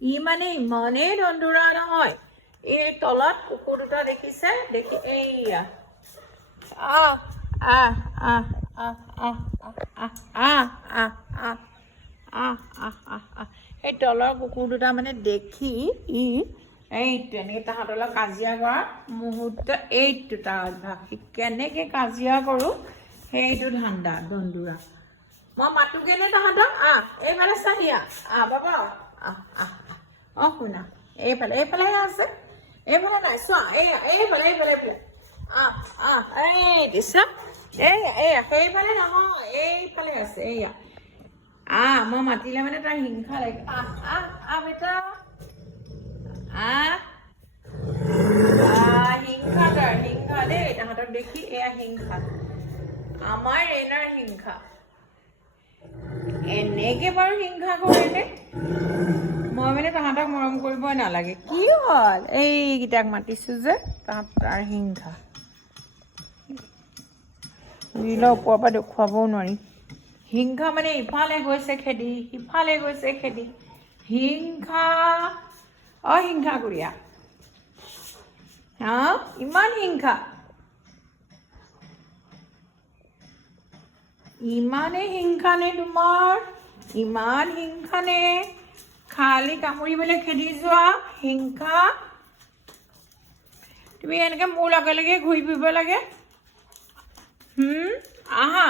ই মানে ইমানেই দন্দুৰা নহয় এই তলত কুকুৰ দুটা দেখিছে দেখি এইয়া আহ আহ আহ আহ আহ আহ আহ আহ আহ আহ আহ আহ আহ এই তলৰ কুকুৰ দুটা মানে দেখি ই এই তেনেকৈ তাহাঁতৰ লগত কাজিয়া কৰা মুহূৰ্ত এইটো তাৰ অভ্যাস কেনেকৈ কাজিয়া কৰোঁ সেইটো ধান্দা দন্দুৰা মই মাতোগৈনে তাহাঁতক এইফালে চাহিয়া বাবা শুনা এইফালেহে আছে এইফালে নাই চোৱা এইফালে এই দিছা সেইফালে নহয় এইফালে আছে এইয়া মই মাতিলে মানে তাৰ হিংসা লাগে বেটা হিংসা দেই তাহাঁতক দেখি এয়া হিংসা আমাৰ এনাৰ হিংসা এনেকে বাৰু হিংসা কৰেনে মই মানে তাহাঁতক মৰম কৰিবই নালাগে কি হ'ল এইকেইটাক মাতিছোঁ যে তাৰ হিংসা উৰিলৰ ওপৰৰ পৰা দেখুৱাবও নোৱাৰি হিংসা মানে ইফালে গৈছে খেদি সিফালে গৈছে খেদি হিংসা অহিংসা কৰিয়া ইমান হিংসা ইমানে হিংসা নে তোমাৰ ইমান হিংসা নে খালি কামুৰিবলৈ খেদি যোৱা হিংসা তুমি এনেকৈ মোৰ লগে লগে ঘূৰি ফুৰিব লাগে আহা